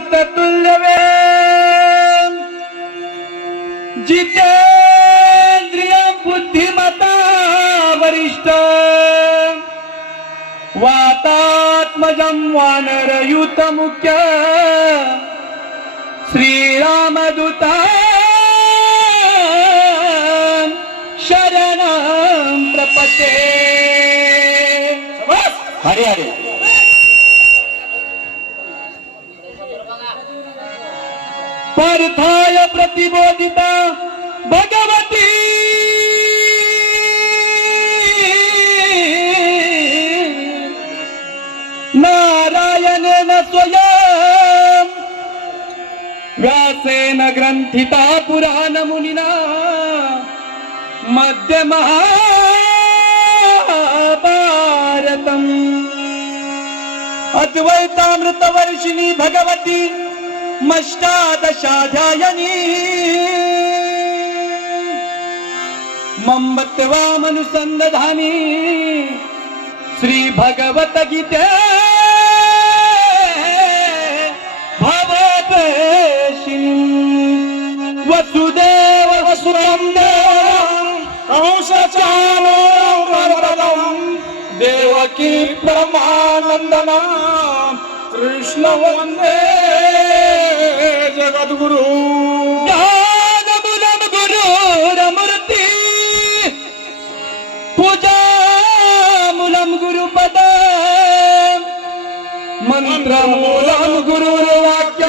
अमृत तुल्यवे जितेंद्रिय बुद्धिमता वरिष्ठ वातात्मजं वानरयुत मुख्य श्रीरामदूता शरणं प्रपद्ये। हरे हरे। पार्थाय प्रतिबोधिता भगवती नारायणेन स्वयं व्यासेन ग्रंथिता पुराण मुनिना मध्य महाभारतम् अद्वैतामृत वर्षिणी भगवती मष्टादशाध्यायनी मम्मत्वामनुसंधानी श्री भगवत गीते भवद्वेषिणी वसुदेव वसुदेवं कंसचानूरमर्दनं देवकी परमानंदना कृष्ण वंदे जगद्गुरु। ज्ञानमूलं गुरुरमूर्ति पूजामूलं गुरुपद मंत्रमूलं गुरुर्वाक्य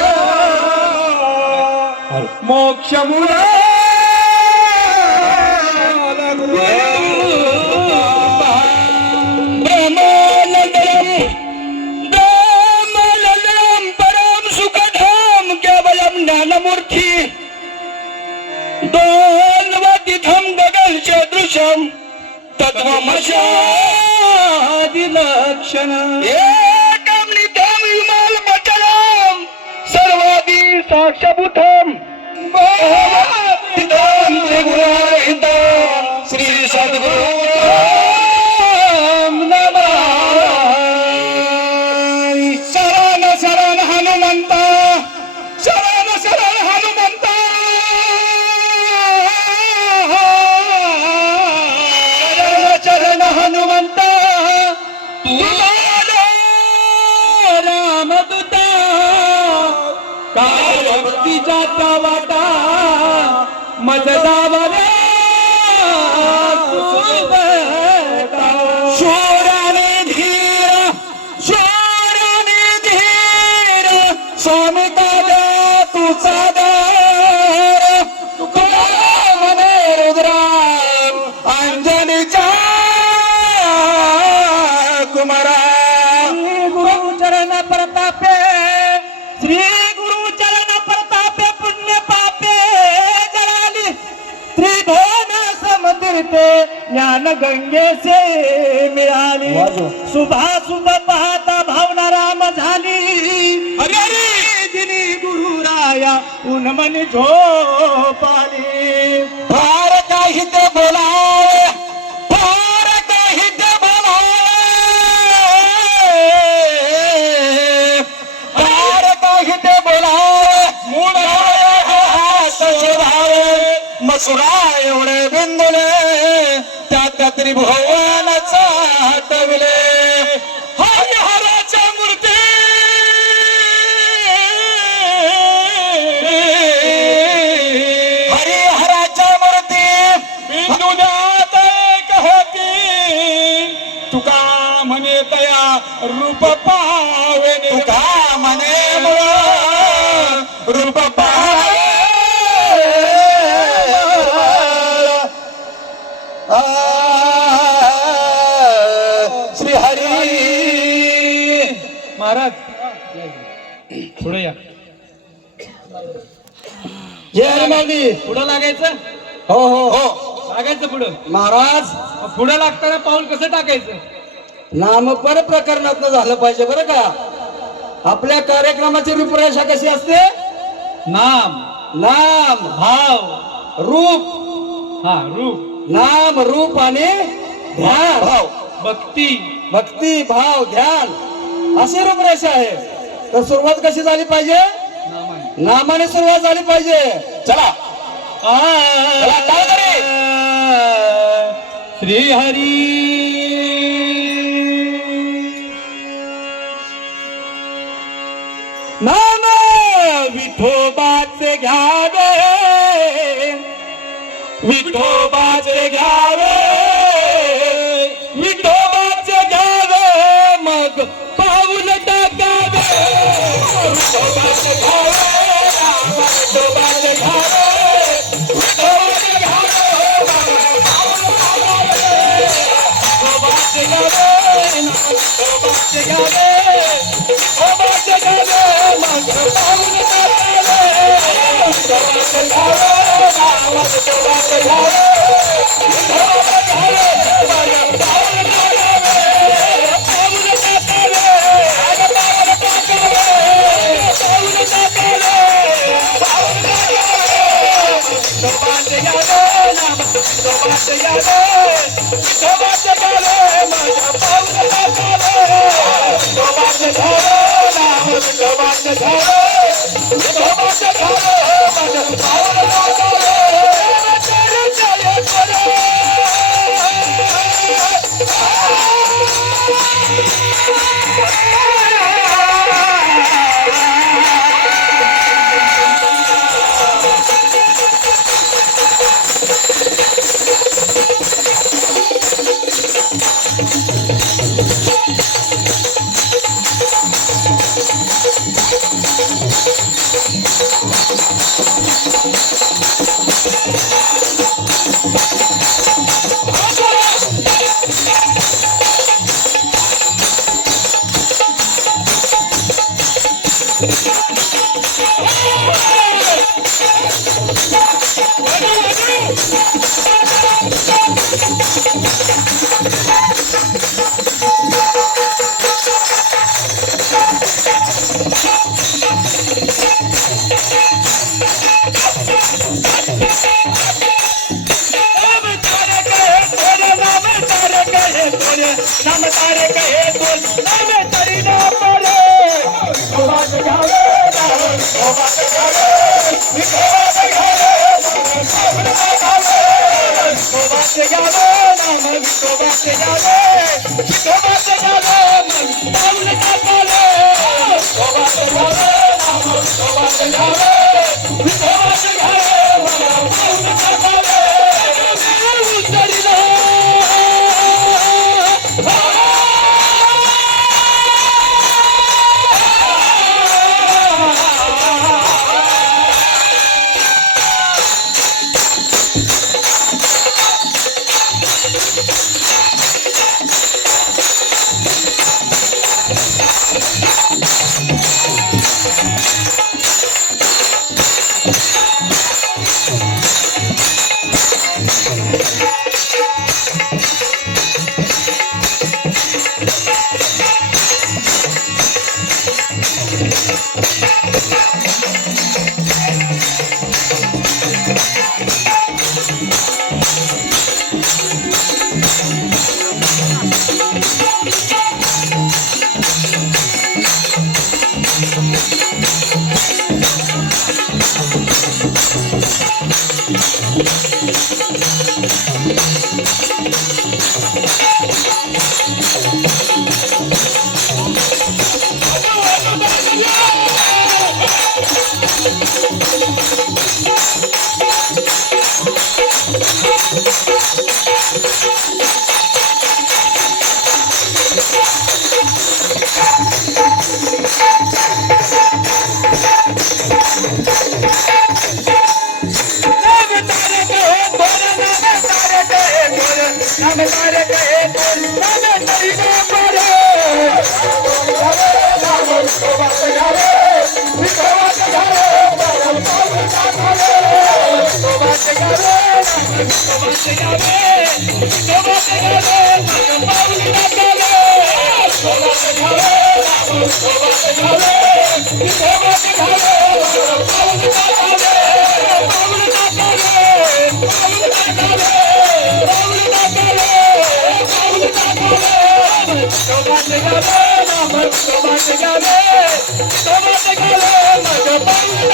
मोक्षमूलं दोन्वतिथं गगनसदृशं तत्त्वमस्यादिलक्षणम् एकं नित्यं विमलमचलं सर्वादि साक्षभूतं बहुविधं त्रिगुणारहितं श्री सद्गुरु नमः। शरण शरण हनुमंत शरण शरण हनुमंत हनुमंत तुझा रामदूता काय भक्तीचा वाटा मजदावरे शूराने धीर स्वामी दादा तुझा दार तुका मने रुद्रा अंजनीचा कुमारा गुरु चरण प्रतापे श्री गुरु चरण प्रतापे पुण्य पापे जळाली त्रिभुवन समतीर्थे ज्ञान गंगेचे मिळाली शुभाशुभ पाहता भावना राम झाली हरी दिनी गुरु राया उन्मनी झोपाली फार काही ते बोलावे फार काही ते मसुरा एवढे बिंदुले त्यात त्रिभुवनाचा हटविले हरिहराच्या मूर्ती हरिहराच्या मूर्ती बिंदुल्यात एक होती तुका म्हणे तया रूप पाहावे तुका म्हणे रूप पाहावे श्री हरी महाराज पुढे या जय हनुमानजी पुढे लागायचं हो हो हो लागायचं पुढं महाराज पुढे लागताना पाऊल कसं टाकायचं नामपर प्रकरणात झालं पाहिजे बरं का आपल्या कार्यक्रमाची रूपरेषा कशी असते नाम नाम भाव रूप हा रूप नाम रूप आणि ध्यान भाव भक्ती भक्ती भाव ध्यान अशी रूपरेषा आहे तर सुरुवात कशी झाली पाहिजे नामाने सुरुवात झाली पाहिजे. चला चला, काय करे? श्री हरी नाम विठोबाचे घ्यावे, विठोबाचे घ्यावे, विठोबाचे घ्यावे, मग पाऊल टाकावे. विठोबाचे घ्यावे, विठोबाचे घ्यावे, विठोबाचे घ्यावे, विठोबाचे घ्यावे, विठोबाचे घ्यावे, विठोबाचे घ्यावे, मग पाऊल टाकावे. विठोबाचे घ्यावे, विठोबाचे घ्यावे, विठोबाचे घ्यावे, मग पाऊल टाकावे. पाऊल टाकावे, पाऊल टाकावे, पाऊल टाकावे, पाऊल टाकावे. विठोबाचे घ्यावे, विठोबाचे घ्यावे, विठोबाचे घ्यावे, मग पाऊल टाकावे. विठोबाचे घ्यावे, विठोबाचे घ्यावे, विठोबाचे घ्यावे, मग पाऊल टाकावे. जय जय बोलो. नाम तारे कहे बोल, नाम तरी ना पड़े. विठोबाचे घ्यावे, विठोबाचे घ्यावे, विठोबाचे घ्यावे, पाऊल टाकावे. विठोबाचे घ्यावे, नाम विठोबाचे घ्यावे, विठोबाचे घ्यावे, मग पाऊल टाकावे. विठोबाचे घ्यावे, नाम विठोबाचे घ्यावे, विठोबाचे घ्यावे, मग पाऊल टाकावे. उतरला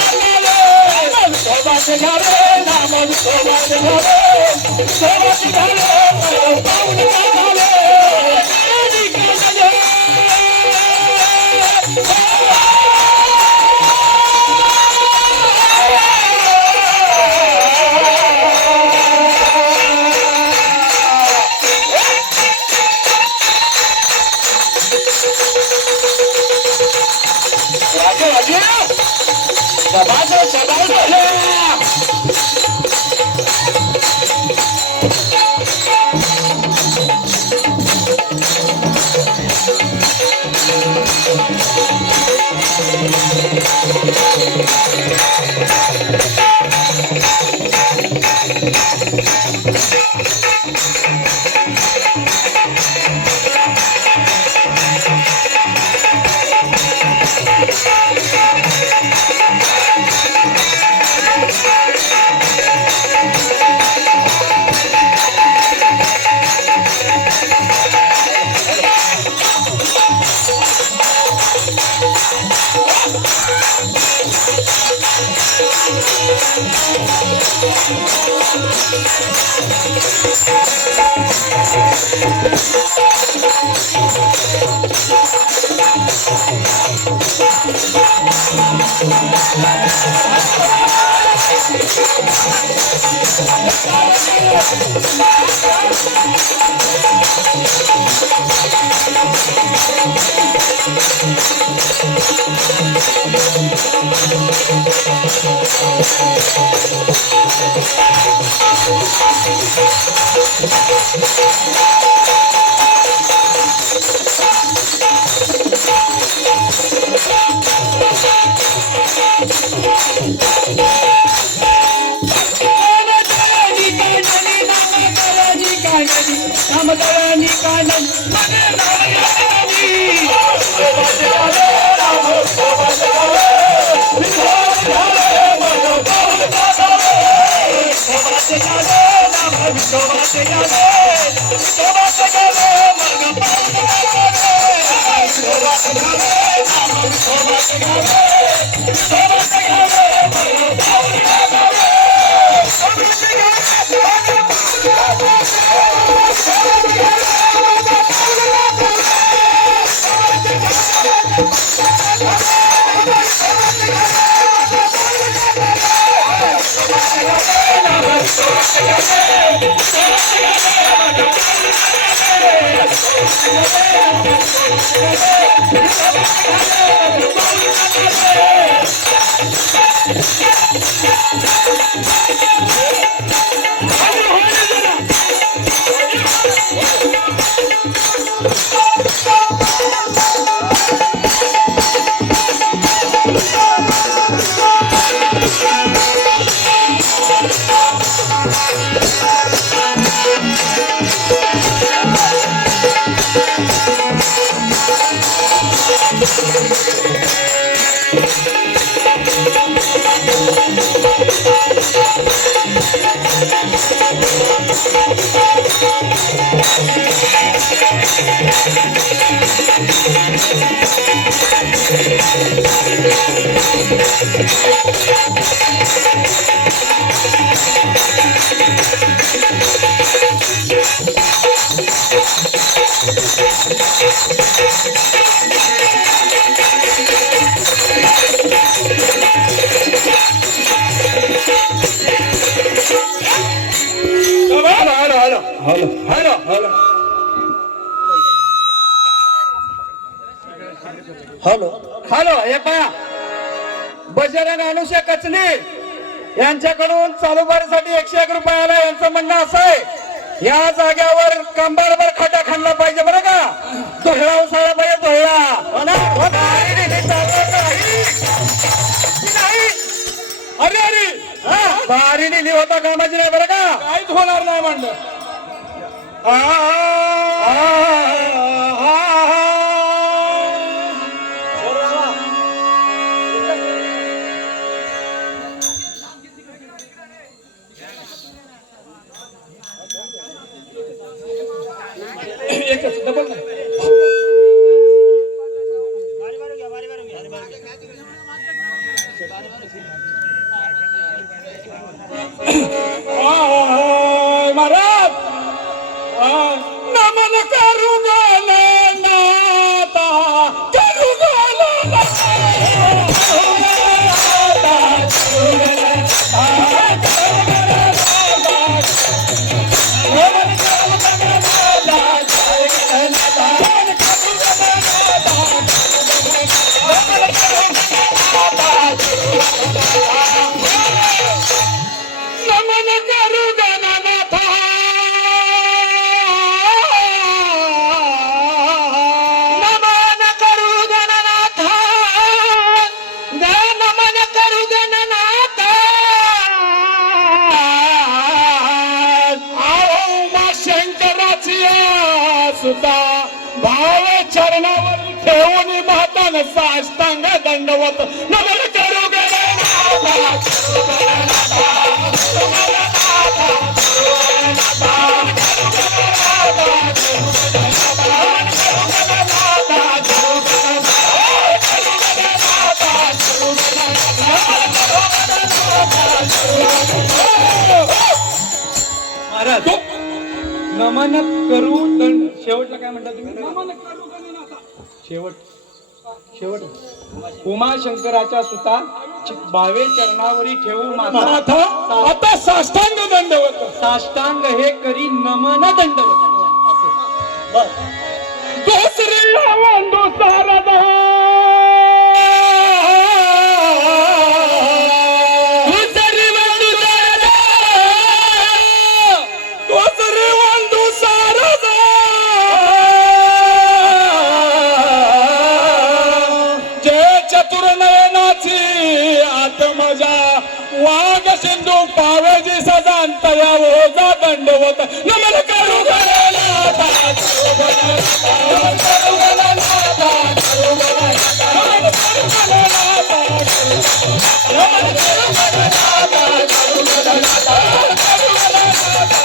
Come on, हॅलो हॅलो हे पहा बजरंग अनुषा कचने यांच्याकडून चालूबारीसाठी 101 रुपये आला. यांचं म्हणणं असं आहे या जाग्यावर कंबारभर खड्डा खाल्ला पाहिजे बरं का. धुळा उसाळा पाहिजे धुळा. अरे अरे भारी नेली होता कामाची नाही बरं का. काहीच होणार नाही म्हणलं. एकच डबल नाही. महाराज नमन करू गणनाथा नमन करू गणनाथा नमन करू गणनाथा उमा शंकराची सुद्धा भाव चरणावर ठेवून मातान साष्टांग दंडवत नमन करू महाराज नमन करू दंड शेवटला काय म्हणता तुम्ही नमन करू गणनाथा शेवट उमाशंकराच्या सुता भावे चरणावरी ठेवू माता आता साष्टांग दंडवत साष्टांग हे करी नमन दंडवत दुसरी वंदू सारदा दुसरी वंदू सारदा दुसरी वंदू सारदा चतुर नयनाची आत्मजा वाघ सिंधू पावेजी सजांत या ओझा दंडवत नमन करू गणनाथा नमन करू गणनाथा नमन करू गणनाथा नमन करू गणनाथा करू गणनाथा करू गणनाथा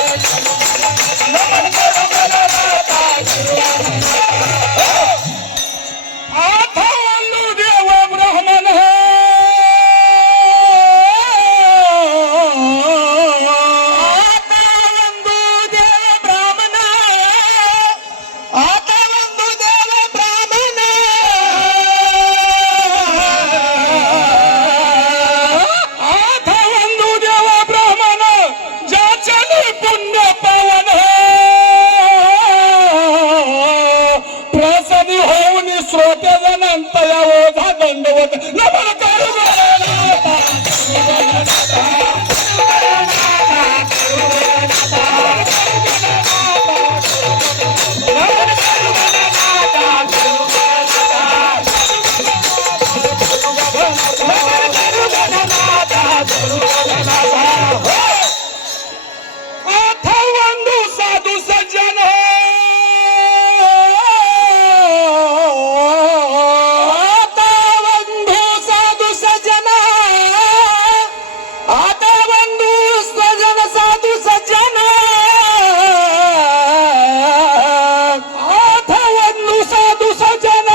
नमन करू गणनाथा करू गणनाथा आथा वंदू देव ब्राह्मण आता वंदू देव ब्राह्मण आता वंदू देव ब्राह्मण आता वंदू देव ब्राह्मण ज्याच्याने पुण्य पावन प्रसन्नी होऊन श्रोते जनांत या ओझा दंडवत नमन करू गणनाथा आता वंदू साधू सज्जन आता वंदू साधू सज्जन आता वंदू सज्जन साधू सज्जन आता वंदू साधू सज्जन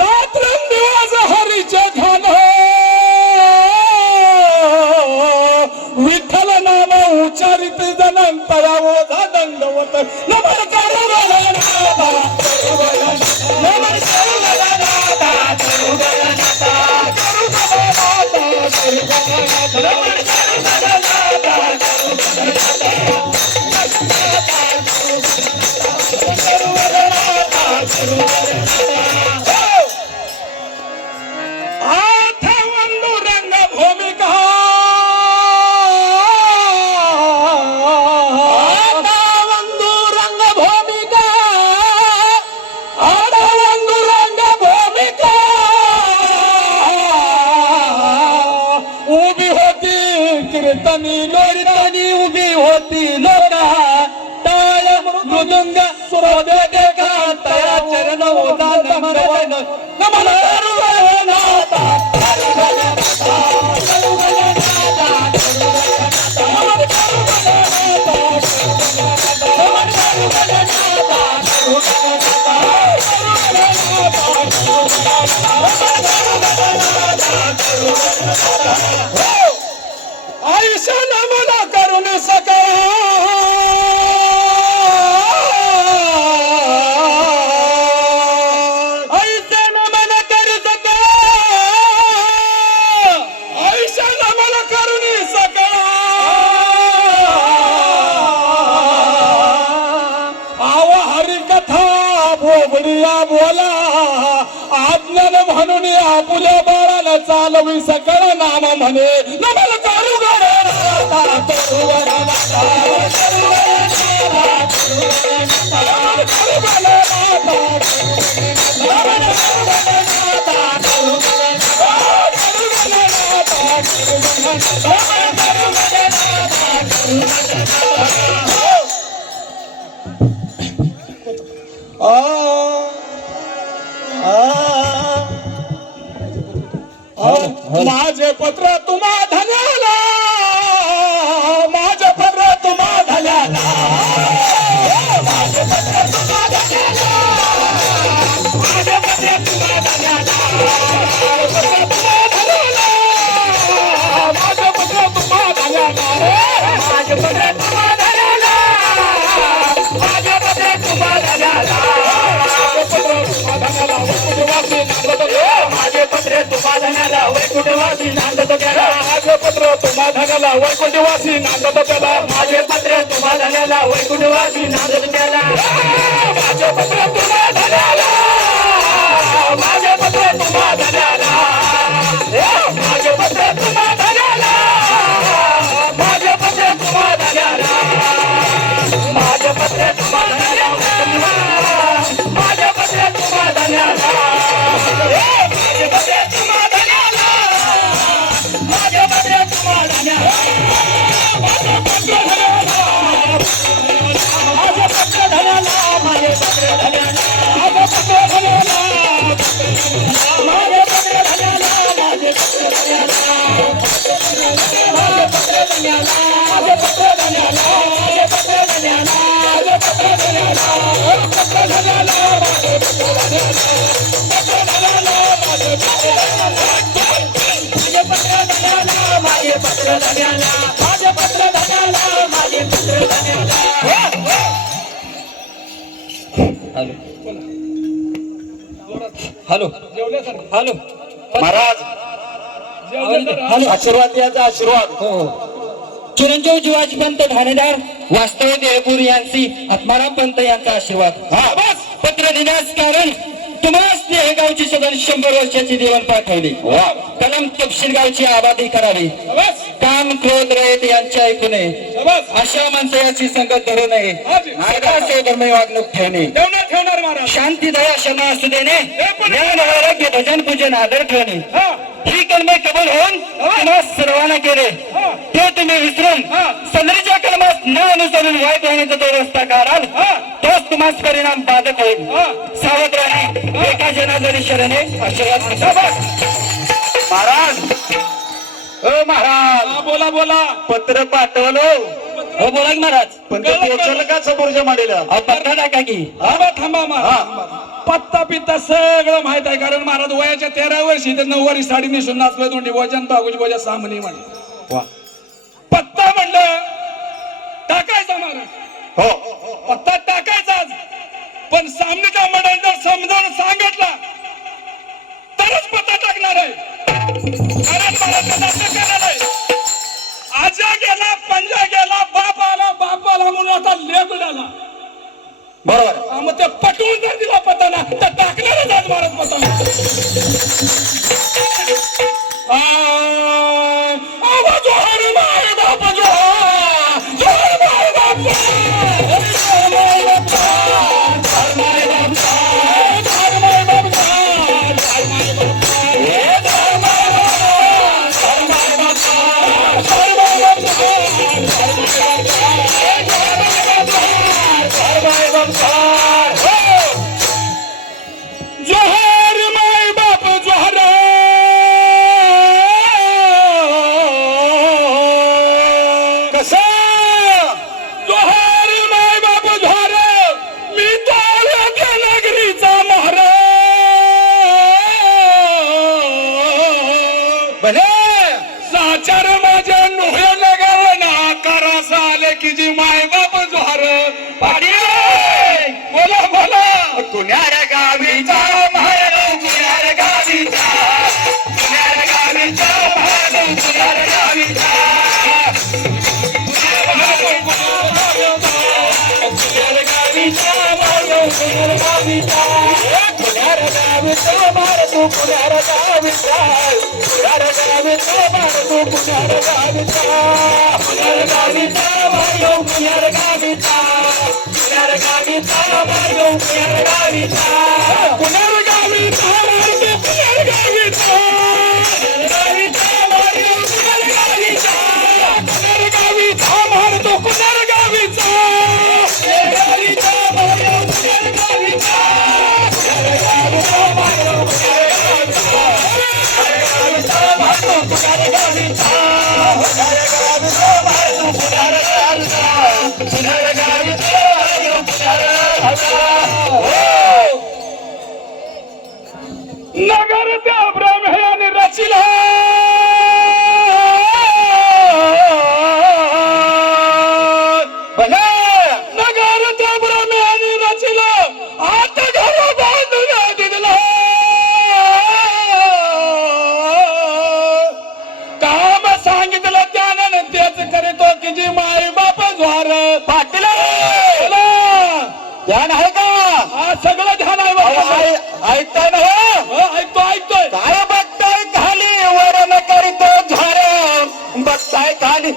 रात्रंदिवस हरीचे ध्यान विठ्ठल नाम उच्चारित जनांत या ओझा दंडवत नमन करू गणनाथा नमन करू गणनाथा करू गणनाथा करू गणनाथा करू गणनाथा नमन करू गणनाथा करू गणनाथा करू गणनाथा करू गणनाथा आथा वंदू रंग भूमिका आता वंदू रंग भूमिका आता वंदू रंग भूमिका उभी होती कीर्तनी लोरितानी उभी होती लोका टाळ मृदुंग सुरदे का तया चरण ओझा दंडवत नमन करू गणनाथा करू गणनाथा करू गणनाथा करू गणनाथा नमन करू गणनाथा नमन करू गणनाथा करू गणनाथा करू गणनाथा करू गणनाथा नमन करू गणनाथा करू गणनाथा आयुष्य नमन करून सका ऐसे नमन करू सका म्हणून आपुल्या बाळाला चालवी सकळ नाम म्हणे नमल चालू माझे पत्र तुम्हा धन्याला माझे पत्र तुम्हा धन्याला माझे पत्र तुम्हा धन्याला माझे पत्र तुम्हा धन्याला माझे पत्र तुम्हा धन्याला माझे पत्र तुम्हा धन्याला माझे पत्र तुम्हा धन्याला माझे पत्र तुम्हा धन्याला वैकुंठवासी नांदत गेला माझे पत्र तुम्हा धन्याला वैकुंठवासी नांदत गेला माझे पत्र तुम्हा धन्याला वैकुंठवासी नांदत गेला माझे पत्र तुम्हा धन्याला माझे पत्र तुम्हा धन्याला माझे पत्र तुम्हा धन्याला माझे पत्र तुम्हा धन्याला माझे पत्र तुम्हा धन्याला माझे पत्र तुम्हा धन्याला माझे पत्र तुम्हा धन्याला माझे पत्र तुम्हा धन्याला माझे पत्र धन्याला माझे पत्र धन्याला माझे पत्र धन्याला माझे पत्र धन्याला माझे पत्र धन्याला माझे पत्र धन्याला माझे पत्र धन्याला माझे पत्र धन्याला माझे पत्र धन्याला माझे पत्र धन्याला पत्र धन्याला माझे पत्र धन्याला पत्र धन्याला माझे पत्र धन्याला माझे पत्र धन्याला माझे पत्र धन्याला माझे पत्र धन्याला हॅलो हॅलो महाराज आशीर्वाद द्यायचा आशीर्वाद हो चिरंजीव जीवाजी पंत ठाणेदार वास्तव देवपूर यांची आत्माराम पंत यांचा आशीर्वाद हा बस पत्र देण्यास कारण तुम्हाला स्नेहगावची सदन 100 वर्षाची देवण पाठवली वा कलम तपशील गावची आबादी करावी बस काम क्रोध रहित यांचे ऐकू नये बस अशा माणसाची संगत धरू नये मार्गाचे धर्मय वागणूक ठेवणे ठेवणार महाराज शांती दया क्षमा असू देणे ज्ञान आरोग्य भजन पूजन आदर ठेवणे हा ही कलमे कबूल होऊन तुम्हाला सर्वांना केले ते तुम्ही विसरून सदरीच्या कलमास न अनुसरून वाईट होण्याचा जो रस्ता काढाल तोच तुम्हाला परिणाम बाधक होईल सावध राहा एका जनाजरी शरणे आशीर्वाद महाराज महाराज बोला बोला पत्र पाठवलो हो बोला की महाराज पण ते पोहोचलं का समोरच्या माडीला अहो पत्ता टाका की थांबा महाराज पत्ता पित्ता सगळं माहित आहे कारण महाराज वयाच्या 13 वर्षी ते 9 वारी साडी नेसून नाचलोय दोंडी वजन बागुजी वजा सामनी म्हणलं वा पत्ता म्हणलं टाकायचा महाराज हो पत्ता टाकायचाच पण सामनेच्या मंडळ जर समजावून सांगितला तरच पत्ता टाकणार आहे कारण महाराज असं केलेलं आहे आजा गेला पंजा गेला बाप आला म्हणून आता लेख उडाला बरोबर मग ते पटवून जर दिला पत्ता ना तर टाकणारच आज महाराज पत्ता आवाज हरी माय बाप जोहार माय बाप जोहार माय बाप जोहार कसं जोहार माय बाप जोहार मी तोल्या त्या नगरीचा मोहर भले साचार माझ्या नोह्या लगाव ना करासा आले की जी माय बाप जोहार पाटील बोला बोला कुण्यार गावीचा महाराज कुण्यार गावीचा कुण्यार गावीचा महाराज कुण्यार गावीचा कुण्यार गावीचा कुण्यार गावीचा कुण्यार गावीचा भारत तू पुण्यार गावीचा पुण्यार गावीचा बाळ तू पुण्यार गावीचा पुण्यार गावीचा बाळ पुण्यार गावीचा पुण्यार गावीचा बाळ पुण्यार गावीचा पुण्यार गावीचा बाळ पुण्यार गावीचा पुण्यार गावीचा बाळ पुण्यार गावीचा पुण्यार गावीचा बाळ तू पुण्यार गावीचा पुण्यार गावीचा बाळ पुण्यार गावीचा नगर त्या ब्रह्मयाने रचिला नगर त्या ब्रह्मयाने रचिला आता घर बांधून दिला काम सांगितलं त्यानं तेच करीतो की जी माई बाप द्वार पाटील ध्यान आहे का हा सगळं ध्यान आहे ऐकताय ना ऐकतोय काय बघताय खाली वरण करीतो झार बघताय खाली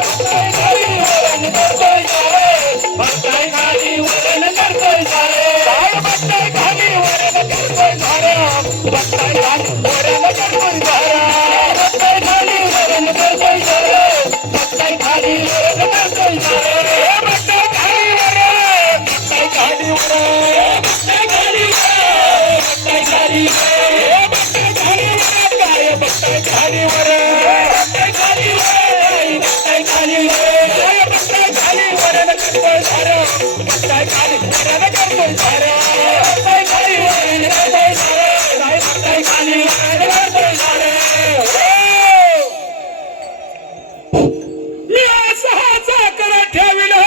बघताय खाली वरण करतोय काय बघताय खाली वरण करतोय झार बघताय खाली वरण करतोय झार बघताय खाली वरण करतोय झार बघताय खाली वरण करतोय झार बघताय खाली वरण बघताय खाली वरण बघताय खाली वरण बघताय खाली वरण बघताय खाली वरण काय बघताय खाली वरण बघताय खाली वरण बघताय खाली वरण बघताय खाली वरण करतोय झार बघताय खाली वरण करतोय झार बघताय खाली वरण करतोय झार बघताय खाली वरण करतोय झार मी असा चाकर ठेविला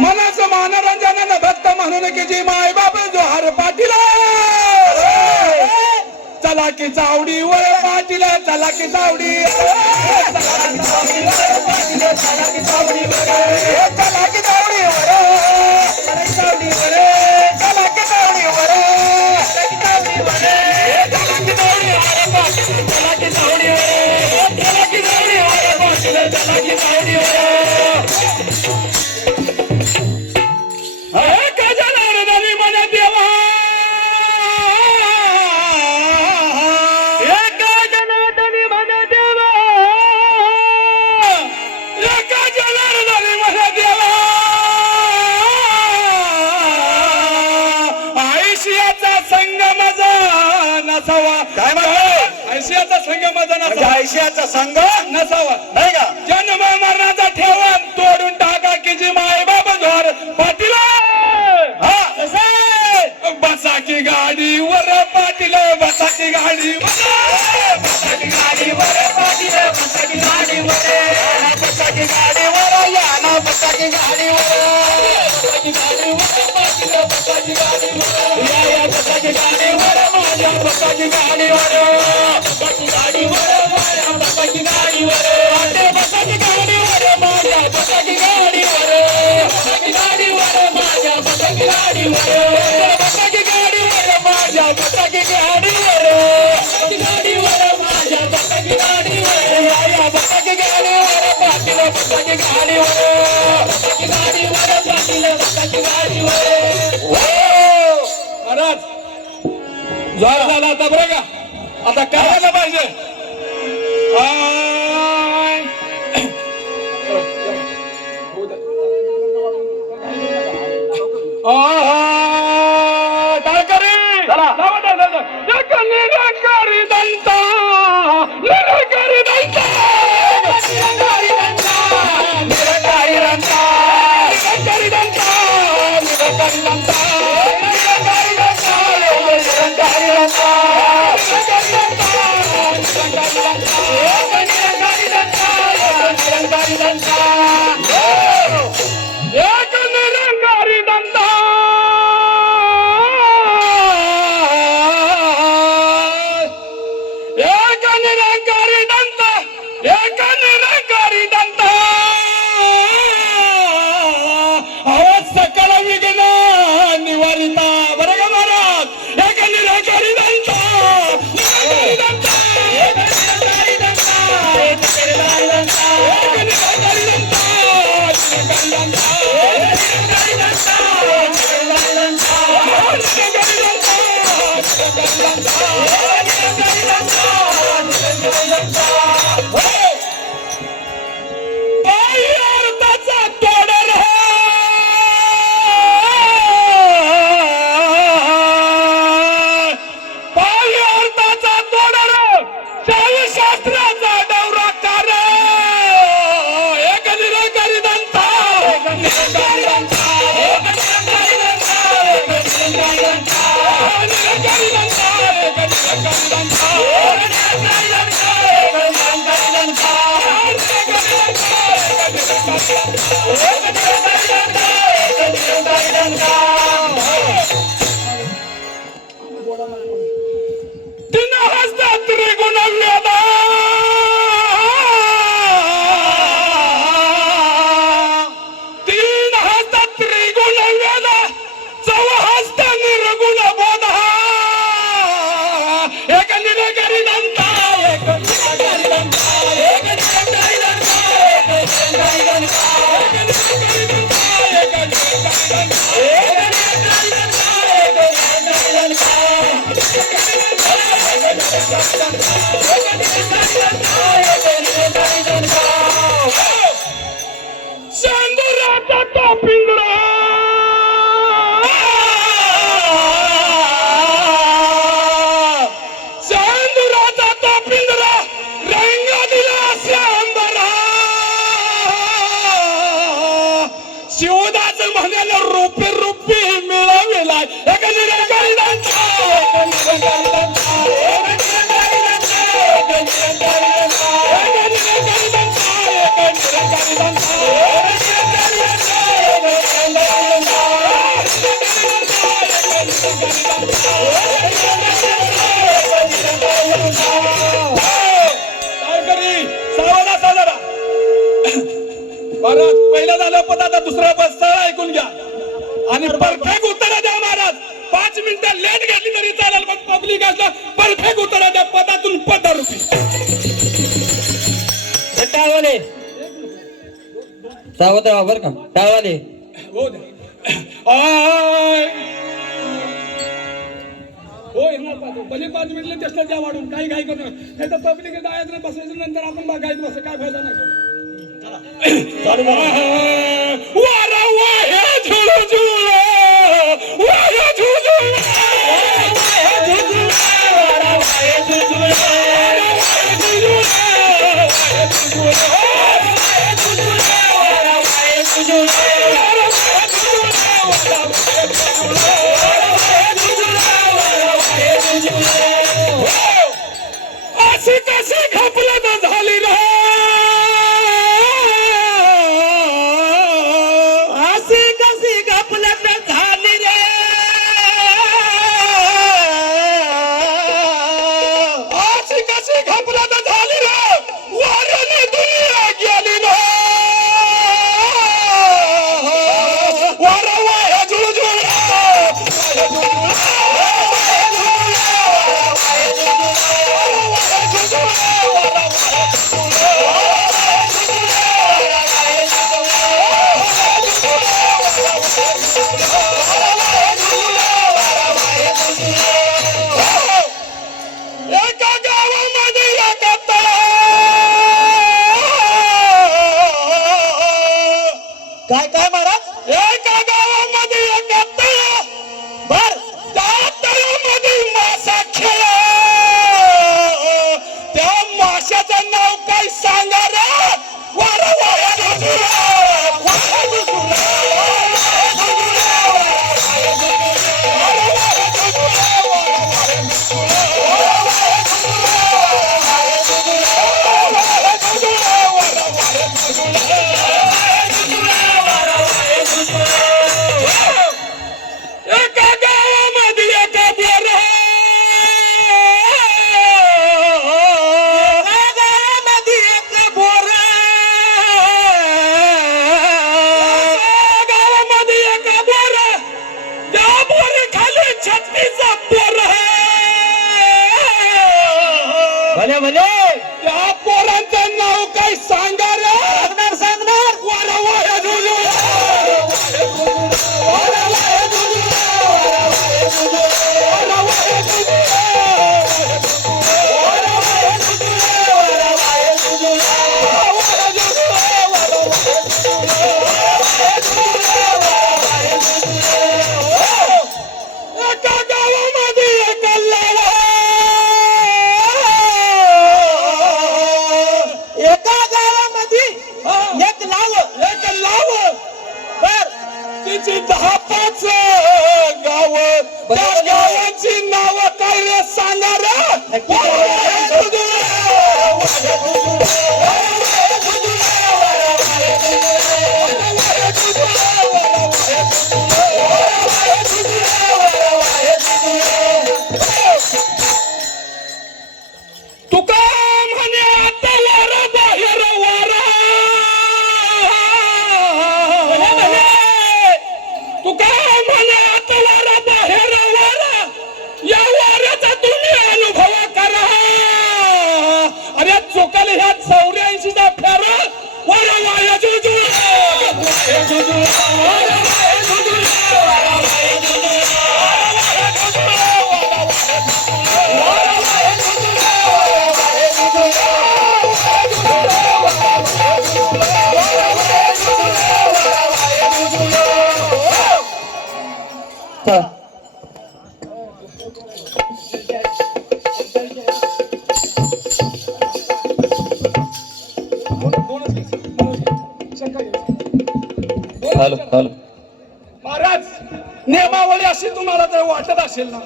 मनाचं मनोरंजनानं भक्त म्हणून की जी माय बाप जोहार पाटील चला की चावडीवर पाटील चला की चावडी चला की चावडीवर पाटील चला की चावडीवर चला की चावडीवर चला की चावडीवर चला की चावडीवर चला की चावडीवर पाटील चला की चावडीवर चला की चावडीवर पाटील चला की चावडीवर गजानन मन देवा काय म्हणतो आयशियाचा संघ माझा नसावा आयशियाचा संघ नसावा नाही का जन्म मरणाचा ठेवण तोडून टाका की जी माय बाबा घर पाटील बसा की गाडीवर पाटील बसा की गाडीवर बसा की गाडीवर पाटील बसा की गाडीवर बसा की गाडीवर या ना बसा की गाडीवर बसा की गाडीवर पाटील बसा की गाडीवर या बसा की गाडीवर माझ्या बसा की गाडीवर बसा की गाडीवर माझ्या बसा की गाडीवर बसा की गाडीवर माझ्या बसा की गाडीवर बसा की गाडीवर माझ्या बसा की गाडीवर बसा की गाडीवर माझ्या बसा की गाडीवर बसा की गाडीवर माझ्या बसा की गाडीवर या बसा की गाडीवर पाटील बसा की गाडीवर बसा की गाडीवर पाटील बसा की गाडीवर महाराज जोर झाला आता बरं का आता करायला पाहिजे निरंकारी दंता निरंकारी दंता निरंकारी दंता निरंकारी दंता निरंकारी दंता निरंकारी दंता निरंकारी दंता निरंकारी दंता निरंकारी दंता निरंकारी दंता एक निरंकारी दंता एक निरंकारी दंत एक निरंकारी दंत सकल विघ्न निवारिता बरं का महाराज एक निरंकारी दंत निरंकारी दंत एक निरंकारी दंत एक निरंकारी दंत एक निरंकारी दंत निरंकारी दंत निरंकारी दंत निरंकारी दंत निरंकारी दंत अर्थाचा तोड अर्थाचा तोड शास्त्राचा डवरा कार एक निरंकारी दंता एक निरंकारी दंता एक निरंकारी दंता एक निरंकारी दंता निरंकारी दंता एक निरंकारी दंता निरंकारी दंता एक निरंकारी दंता तीन हस्ता त्रिगुण वेदा तीन हस्ता त्रिगुण वेदा चौहस्त निर्गुण बोधा एक निरंकारी दंता एक निरंकारी दंता एक निरंकारी दंता एक निरंकारी दंता एक निरंकारी दंता एक निरंकारी दंता एक निरंकारी दंता एक निरंकारी दंता चंद्राचा तो पिंगळा चंद्राचा तो पिंगळा रंग दिला श्यामबरा शिवदास म्हणाल रुपी रुपी मिळविला एक निरंकारी दंता एक निरंकारी दंता एक निरंकारी दंता एक निरंकारी दंता एक निरंकारी दंता एक निरंकारी दंता एक निरंकारी दंता एक निरंकारी दंता एक निरंकारी दंता एक निरंकारी दंता एक निरंकारी दंता दुसरं पद आता दुसरं पद सरळ ऐकून घ्या आणि परफेक्ट उत्तर द्या महाराज. 5 मिनिटं लेट घेतली तरी चालेल पण पब्लिक असलं परफेक्ट उत्तर द्या. पदातून पदारूपी टाळवाले सावध राहा बरं का. टाळवाले हो द्या. आय. हो येणार पाहतो भले 5 मिनिटले त्याच्या द्या वाढून काही काही करू नका. नाही तर पब्लिक जायचं बसायचं नंतर आपण बघायचं बस काय फायदा नाही. वारा वाया झुळू झुळू वाया झुळू वाया झुळू वारा वाया झुळू वारा वाया झुळू वाया झुळू वाया झुळू वारा वाया झुळू वारा वाया झुळू वारा वाया झुळू वारा वाया झुळू वारा वाया झुळू. अशी कशी घपलत झाली रे काय काय महाराज एका गावामध्ये एका तळ बर त्या तळामध्ये मासा खेळा. त्या माशाचं नाव काय सांगा रे. वारा वाया झुळझुळा वाया झुळझुळा वाया झुळझुळा वाया झुळझुळा वारा वाया झुळझुळा वारा वाया झुळझुळा वारा वाया झुळझुळा वाया झुळझुळा वाया झुळझुळा वारा वाया झुळझुळा. एका गावामध्ये एका बोर गावामध्ये एक बोर गावामध्ये एका बोर त्या बोरी खाली छत्तीचा बोर भले भले त्या पोरांचं नाव काय सांगा रे. सांगणार सांगणार वारा वाया झुळझुळा वारा वाया झुळझुळा वारा वाया झुळझुळा वारा वाया झुळझुळा वारा वाया झुळझुळा वारा वाया झुळझुळा वारा झुळझुळा वारा वाया झुळझुळा वारा झुळझुळा वारा वाया झुळझुळा. एका गावामध्ये एका लावा एका गावामध्ये एक लाव बर तिची 10-5 गाव त्या गावांची नाव काय रे सांगा रे. वाया झुळझुळा वाया झुळझुळा वाया झुळझुळा वारा वाया झुळझुळा वाया झुळझुळा वारा वाया झुळझुळा वाया झुळझुळा वारा वाया झुळझुळा. तुका म्हणे आता वारा बाहेर वारा तुका म्हणे आता वारा बाहेर वारा या वाऱ्याचा तुम्ही अनुभव करा. अरे चोकल ह्या 84चा फेरा वारा वाया झुळझुळा वाया झुळझुळा वारा वाया झुळझुळा वारा वाया झुळझुळा वारा वाया झुळझुळा वारा वाया झुळझुळा वारा वाया झुळझुळा वारा वाया झुळझुळा वारा वाया झुळझुळा वारा वाया झुळझुळा वारा वाया झुळझुळा. महाराज नियमावली अशी तुम्हाला जर वाटत असेल ना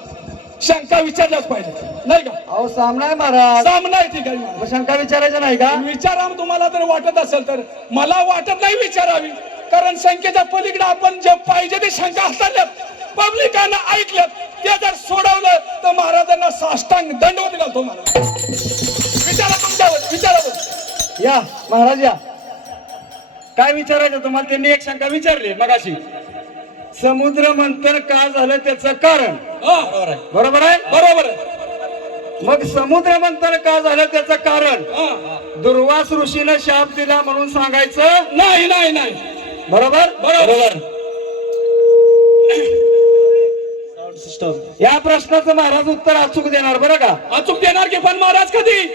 शंका विचारल्याच पाहिजे नाही का. अहो सामना आहे महाराज. सामना आहे ठीक आहे. मग शंका विचारायचं नाही का. विचारा तुम्हाला जर वाटत असेल तर. मला वाटत नाही विचारावी कारण शंकेच्या पलीकडे आपण जे पाहिजे ते शंका हाताळल्यात पब्लिकांना ऐकल्यात ते जर सोडवलं तर महाराजांना साष्टांग दंडवत घालतो. महाराज विचारा तुमच्यावर विचारा. या महाराज या. काय विचारायचं तुम्हाला? त्यांनी एक शंका विचारली मगाशी. समुद्र मंथन का झालं त्याचं कारण. बरोबर आहे. बरोबर आहे. मग समुद्र मंथन का झालं त्याचं कारण दुर्वास ऋषीनं शाप दिला म्हणून सांगायचं नाही नाही नाही. बरोबर. बरोबर. या प्रश्नाचं महाराज उत्तर अचूक देणार बरं का. अचूक देणार की पण महाराज कधी?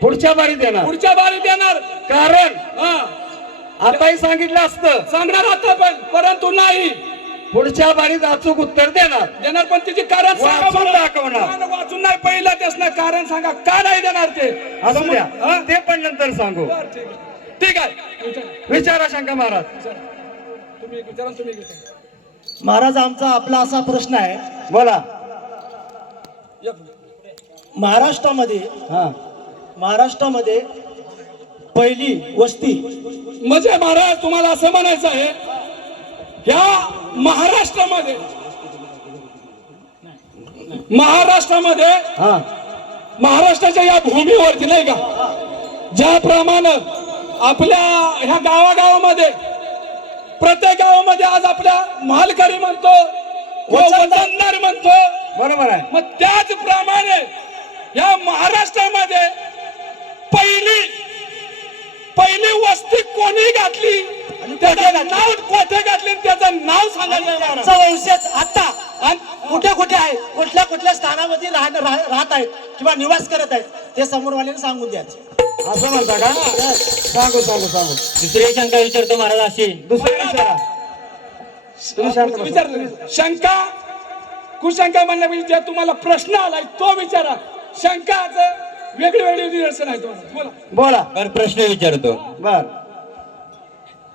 पुढच्या बारी देणार. पुढच्या बारी देणार. कारण हा आताही सांगितलं असतं सांगणार आता पण, परंतु नाही पुढच्या बारीत अचूक उत्तर देणार. पण तिचे कारण सांगा वाचून मला. दाखवणार. वाचून नाही, पहिला त्यासनं कारण सांगा का नाही देणार ते. असू द्या हा? ते पण नंतर सांगू. बरं, ठीक आहे. ठीक आहे विचारा. विचारा शंका महाराज. तुम्ही विचारा, तुम्ही विचारा. महाराज आमचा आपला असा प्रश्न आहे, बोला. महाराष्ट्रामध्ये पहिली वस्ती म्हणजे महाराज तुम्हाला असं म्हणायचं आहे, ह्या महाराष्ट्रामध्ये हा महाराष्ट्राच्या या भूमीवरती नाही का, ज्याप्रमाणे आपल्या ह्या गावागावामध्ये प्रत्येक गावामध्ये आज आपल्या महालकरी म्हणतो, वतनदार म्हणतो. बरोबर आहे. मग त्याचप्रमाणे या महाराष्ट्रामध्ये पहिली वस्ती कोणी घातली आणि त्याचं नाव कोठे घातली, त्याचं नाव सांगायचं. आमचा वंशज आता कुठे कुठे आहे, कुठल्या कुठल्या स्थानामध्ये राहत आहेत किंवा निवास करत आहेत ते समोरवाल्याने सांगून द्यायचे. असं म्हणता का? सांगू सांगू सांगू. दुसरी शंका विचारतो महाराज अशी. दुसरी विचारा. तुम्ही शांत बसा. विचार. शंका कुशंका म्हणण्यापेक्षा जे तुम्हाला प्रश्न आलाय तो विचारा. शंकाचं वेगळी वेगळी निदर्शन आहे तुम्हाला. बोला. बोला. बर प्रश्न विचारतो. बर.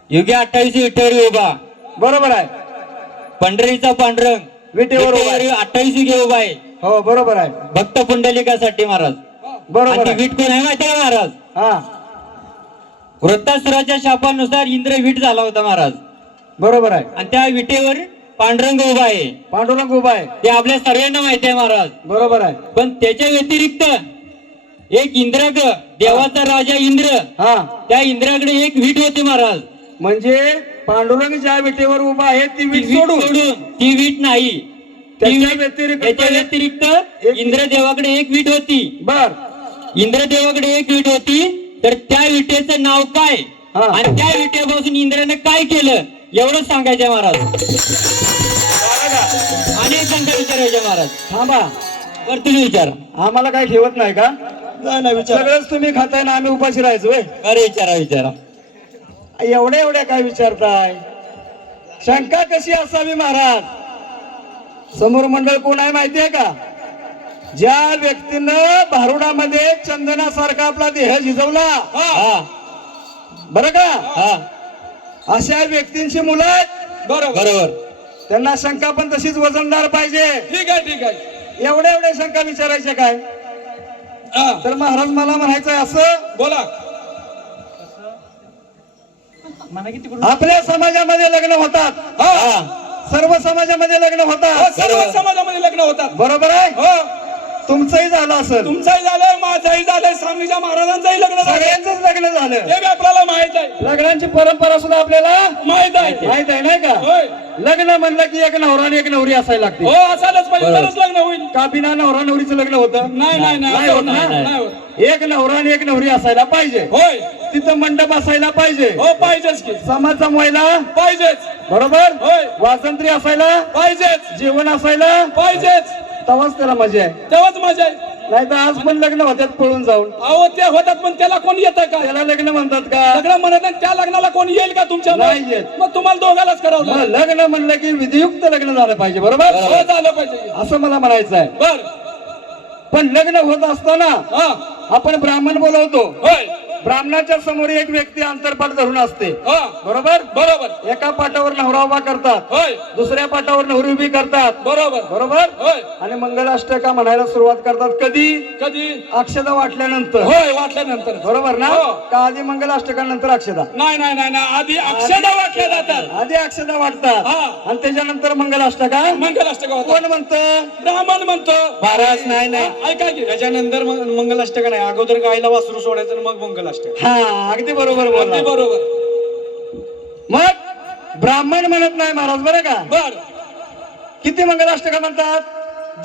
युगे 28 विटेवर उभा, बरोबर आहे. पंढरीचा पांडुरंग विटेवर उभा आहे. 28 युगे उभा आहे, हो बरोबर आहे. भक्त पुंडलिकासाठी महाराज. बरोबर आणि आहे. वीट कोण आहे माहिती आहे का महाराज? हा वृत्तासुराच्या शापानुसार इंद्र वीट झाला होता महाराज, बरोबर आहे. आणि त्या विटेवर पांडुरंग उभा आहे. पांडुरंग उभा आहे. ते आपल्या सर्वांना माहिती आहे महाराज. बरोबर आहे. पण त्याच्या व्यतिरिक्त एक इंद्राग्र, देवाचा राजा इंद्र, हा त्या इंद्राकडे एक वीट होती महाराज. म्हणजे पांडुरंग ज्या विटेवर उभा आहे ती ती वीट वीट सोडून सोडून ती वीट नाही. त्याच्या व्यतिरिक्त त्याच्या व्यतिरिक्त इंद्रदेवाकडे एक वीट होती. बर. इंद्रदेवाकडे एक वीट होती, तर त्या विटेचं नाव काय हा. आणि त्या विटेपासून इंद्राने काय केलं एवढंच सांगायचं महाराज. अनेक शंका विचारायच्या महाराज. थांबा. बर तुम्ही विचारा. आम्हाला काय ठेवत नाही का? नाही विचार. सगळंच तुम्ही खाताय ना आम्ही उपाशी राहायचो. अरे विचारा. एवढ्या काय विचारताय? शंका कशी असावी महाराज? समोर मंडळ कोण आहे माहिती आहे का? ज्या व्यक्तीनं भारुडामध्ये चंदनासारखा आपला देह झिजवला, हा बरं का, हा अशा व्यक्तींची मुलं आहेत. बरोबर. त्यांना शंका पण तशीच वजनदार पाहिजे. ठीक आहे ठीक आहे. एवढ्या शंका विचारायच्या काय? हा, तर महाराज मला म्हणायचंय असं, बोला. आपल्या समाजामध्ये लग्न होतात, हा, सर्व समाजामध्ये लग्न हो, होतात, सर्व समाजामध्ये लग्न होतात. बरोबर आहे. हो, तुमचंही झालं असेल, तुमचंही झालंय, माझंही झालंय, स्वामीच्या महाराजांचंही लग्न झालंय. सगळ्यांचंच लग्न झालं. हे बी आपल्याला माहित आहे. लग्नाची परंपरा सुद्धा आपल्याला माहित आहे. माहित आहे नाही का? होय. लग्न म्हणलं की एक नवरा आणि एक नवरी असायला लागते. हो, असायलाच पाहिजे, तरच लग्न होईल. का बिना नवरा नवरीचं लग्न होतं? नाही नाही नाही, नाही असं होत नाही, ना? नाही होत. एक नवरा आणि एक नवरी असायला पाहिजे. होय. तिथं मंडप असायला पाहिजे. हो, पाहिजेच की. समाज जमवायला पाहिजेच. बरोबर. होय. वाजंत्री असायला, पाहिजेच. जेवण असायला, पाहिजेच. तेव्हाच त्याला मजा आहे. तेव्हाच मजा आहे. नाही तर आज पण लग्न होतात पळून जाऊन. अहो, ते होतात पण त्याला कोण येतं का? त्याला लग्न म्हणतात का? लग्न म्हणत नाही, त्या लग्नाला कोण येईल का तुमच्या? नाही येत. मग तुम्हाला दोघालाच करावं मग लागेल. लग्न म्हणलं की विधियुक्त लग्न झालं पाहिजे. बरोबर. हो, झालं पाहिजे. असं मला म्हणायचं आहे. बर. पण लग्न होत असताना हा, आपण ब्राह्मण बोलवतो. होय. ब्राह्मणाच्या समोर एक व्यक्ती अंतरपाठ धरून असते. हा, बरोबर. बरोबर. एका पाटावर नवरा उभा करतात, होय. दुसऱ्या पाटावर नवरी उभी करतात. बरोबर. बरोबर. होय. आणि मंगलाष्टका म्हणायला सुरुवात करतात. कधी? कधी? अक्षदा वाटल्यानंतर. होय, वाटल्यानंतर. बरोबर ना? हो. का आधी मंगलाष्टकानंतर अक्षदा? नाही नाही नाही नाही, आधी अक्षदा वाटल्या जातात. आधी अक्षदा वाटतात हा. आणि त्याच्यानंतर मंगलाष्टका. मंगलाष्टक होतात. कोण म्हणतं? ब्राह्मण म्हणतो. महाराज नाही नाही. हा, ऐका की. त्याच्यानंतर मंगलाष्टक नाही, अगोदर गायला वासरू सोडायचं आणि मग मंगलाष्टक. हा, अगदी बरोबर अगदी बोलला. बरोबर. मग ब्राह्मण म्हणत नाही महाराज बरं का. बर किती मंगलाष्टका म्हणतात?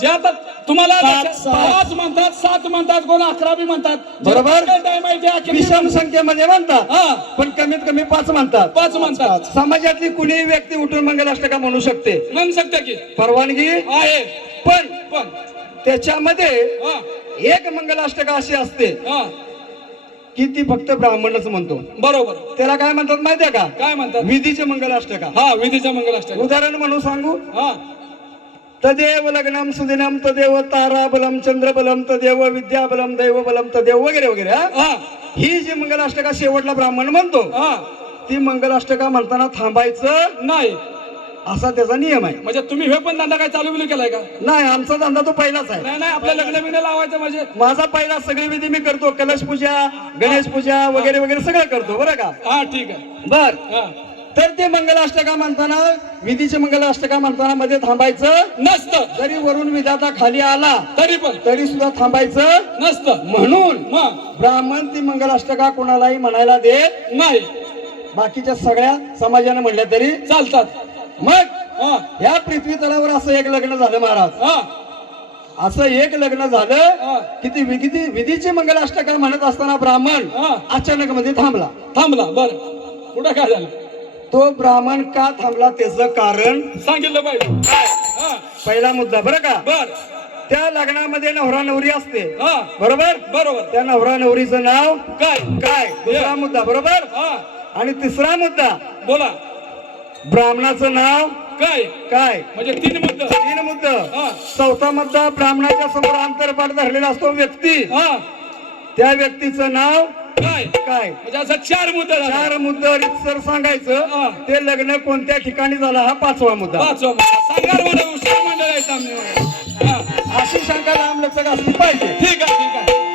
जे आता तुम्हाला सात, लक्षात- सात. 5 म्हणतात, 7 म्हणतात, कोण 11 बी म्हणतात. बरोबर. जे काय माहिती आहे, किती विषम संख्येमध्ये म्हणतात हा. पण कमीत कमी 5 म्हणतात. 5 म्हणतात. समाजातली कुणीही व्यक्ती उठून मंगलाष्टका म्हणू शकते, म्हणू शकते की परवानगी आहे. पण त्याच्यामध्ये हा, एक मंगलाष्टका अशी असते हा, की ती फक्त ब्राह्मणच म्हणतो. बरोबर. त्याला काय म्हणतात माहितीये का? काय म्हणतात? विधीचे मंगलाष्टका. हा, विधीच्या मंगलाष्टका. उदाहरण म्हणून सांगू. हा, तदेव लग्नम सुदिनम तदेव ताराबलम चंद्रबलम तदेव विद्याबलम दैवबलम तदेव वगैरे वगैरे. हा, ही जी मंगलाष्टका शेवटला ब्राह्मण म्हणतो हा. ती मंगलाष्टका म्हणताना थांबायचं नाही असा त्याचा नियम आहे. म्हणजे तुम्ही हे पण धंदा काय चालू बिलू केलाय का? नाही, आमचा धंदा तो पहिलाच आहे. नाही नाही, आपल्या लग्न बिग्न लावायचं म्हणजे. माझा पहिला सगळी विधी मी करतो. कलश पूजा, गणेश पूजा वगैरे वगैरे सगळं करतो बरं का. हा, ठीक आहे. बर. हा. तर ते मंगलाष्टका म्हणताना, विधीचे मंगलाष्टका म्हणताना मध्ये थांबायचं नसतं. जरी वरून विधाता खाली आला तरी तरी सुद्धा थांबायचं नसतं. म्हणून मग ब्राह्मण ती मंगलाष्टका कोणालाही म्हणायला देत. नाही, बाकीच्या सगळ्या समाजाने म्हणल्या तरी. चालतात. मग हा, या पृथ्वी तलावर असं एक लग्न झालं महाराज. हा, असं एक लग्न झालं हा. की ती विधीची मंगलाष्टका म्हणत असताना ब्राह्मण हा. अचानक मध्ये थांबला. थांबला. बर, पुढे काय झालं? तो ब्राह्मण का थांबला त्याचं कारण सांगितलं पाहिजे. हा, पहिला मुद्दा बरं का. बर. त्या लग्नामध्ये नवरा नवरी असते हा, बरोबर. बरोबर. त्या नवरा नवरीचं नाव काय? काय, दुसरा मुद्दा बरोबर. हा, आणि तिसरा मुद्दा बोला. ब्राह्मणाचं नाव काय? काय. म्हणजे 3 मुद्दे. 3 मुद्दा. हा, चौथा मुद्दा ब्राह्मणाच्या समोर अंतरपाठ धरलेला असतो व्यक्ती. हा, त्या व्यक्तीचं नाव काय? काय. म्हणजे असं 4 मुद्दे झाले. 4 मुद्दा रितसर सांगायचं. हा. ते लग्न कोणत्या ठिकाणी झालं हा 5वा मुद्दा. 5वा मुद्दा. सांगार मला उशीर मंडळ आहे सामने. हा, अशी शंका लांब लचक असली पाहिजे. ठीक आहे, ठीक आहे.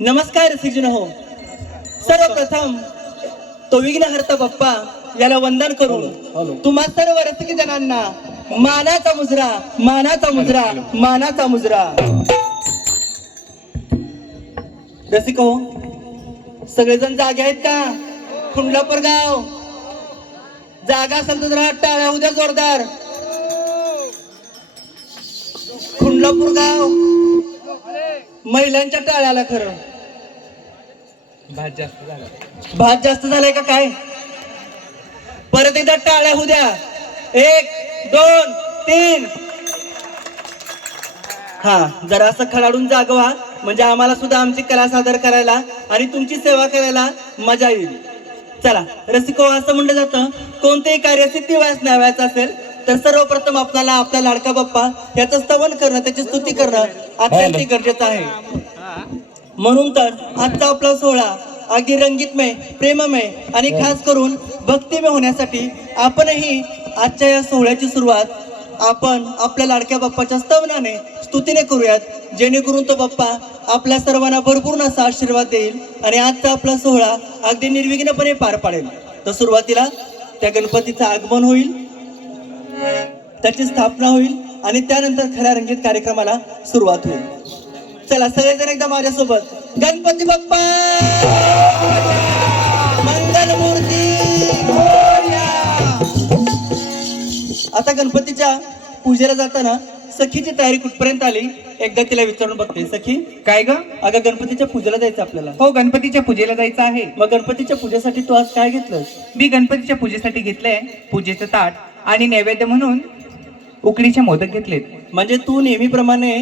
नमस्कार रसिकजन हो. सर्वप्रथम तो विघ्नहर्ता बाप्पा याला वंदन करून तुम्हा सर्व रसिक जनांना मानाचा मुजरा, मानाचा मुजरा, मानाचा मुजरा. रसिक हो, सगळेजण जागे आहेत का? खुंडलापूर गाव जागा असेल तर जरा टाळ्या उद्या जोरदार. खुंडलापूर गाव महिलांच्या टाळ्याला खरं भात जास्त झालाय का काय? परत एकदा टाळ्या होऊ द्या. 1 2 3. हा, जरा असं खडाडून जागवा म्हणजे आम्हाला सुद्धा आमची कला सादर करायला आणि तुमची सेवा करायला मजा येईल. चला रसिको, असं म्हणलं जातं कोणतेही कार्य सिद्धिवास न्यावायचं असेल तर सर्वप्रथम आपल्याला आपला लाडका बाप्पा याचं स्तवन करणं, त्याची स्तुती करणं अत्यंत गरजेचं आहे. म्हणून तर आजचा आपला सोहळा अगदी रंगीतमय, प्रेममय आणि खास करून भक्तिमय होण्यासाठी आपणही आजच्या या सोहळ्याची सुरुवात आपण आपल्या लाडक्या बाप्पाच्या स्तवनाने स्तुतीने करूयात, जेणेकरून तो बाप्पा आपल्या सर्वांना भरपूर असा आशीर्वाद देईल आणि आजचा आपला सोहळा अगदी निर्विघ्नपणे पार पाडेल. तर सुरुवातीला त्या गणपतीचं आगमन होईल, त्याची स्थापना होईल आणि त्यानंतर खऱ्या रंगीत कार्यक्रमाला सुरुवात होईल. चला सगळेजण एकदा माझ्यासोबत गणपती बाप्पा मंगलमूर्ती मोरया. आता गणपतीच्या पूजेला जाताना सखीची तयारी कुठपर्यंत आली एकदा तिला विचारून बघते. सखी, काय ग? अगं गणपतीच्या पूजेला जायचं आपल्याला. हो, गणपतीच्या पूजेला जायचं आहे. मग गणपतीच्या पूजेसाठी तू आज काय घेतलंस? मी गणपतीच्या पूजेसाठी घेतलंय पूजेचं ताट आणि नैवेद्य म्हणून उकडीचे मोदक घेतलेत. म्हणजे तू नेहमीप्रमाणे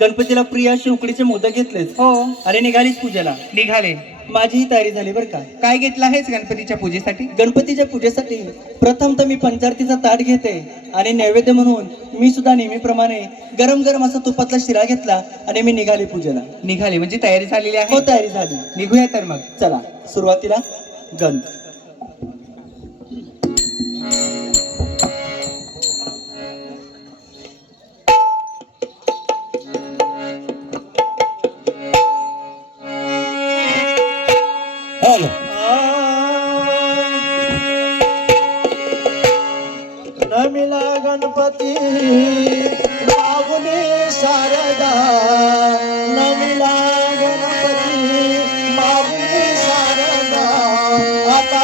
गणपतीला प्रिय अशी उकडीचे मोदक घेतलेस हो, आणि निघालीस पूजेला. निघाले. माझीही तयारी झाली बरं का. काय घेतलं आहेस गणपतीच्या पूजेसाठी? गणपतीच्या पूजेसाठी प्रथम तर मी पंचारतीचा ताट घेते आणि नैवेद्य म्हणून मी सुद्धा नेहमीप्रमाणे गरम गरम असा तुपातला शिरा घेतला आणि मी निघाली पूजेला. निघाले म्हणजे तयारी झालेली हो, आहे. तयारी झाली. निघूया तर मग. चला सुरुवातीला गण. नमिला गणपती माऊली शारदा, नमिला गणपती माऊली शारदा. आता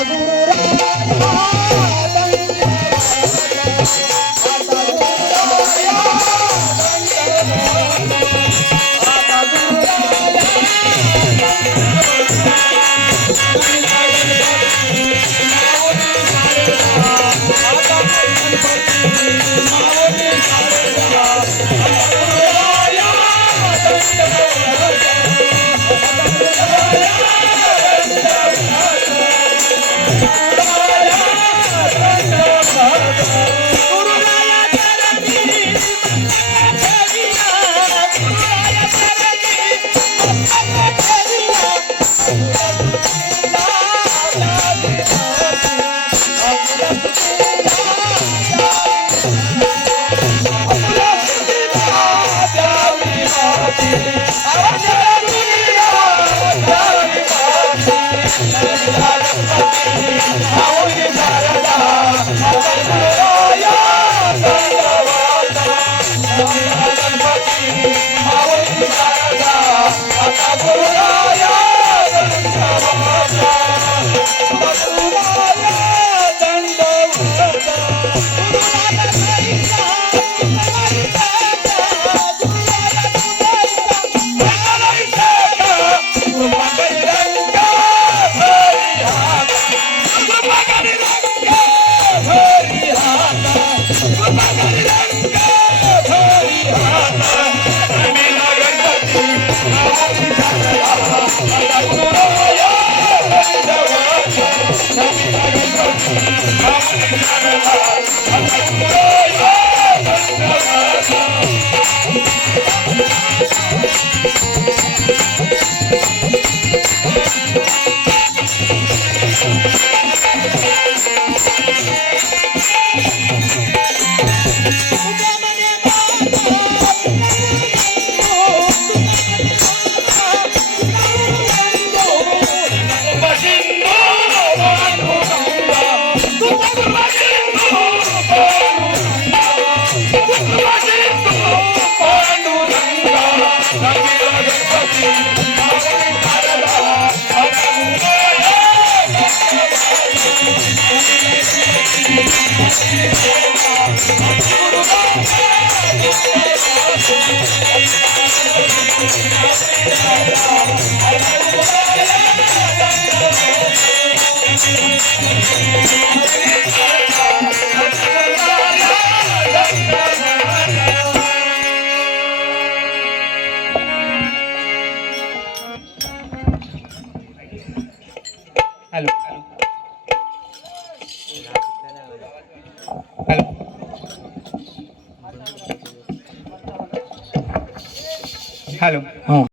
हॅलो हॅलो हॅलो.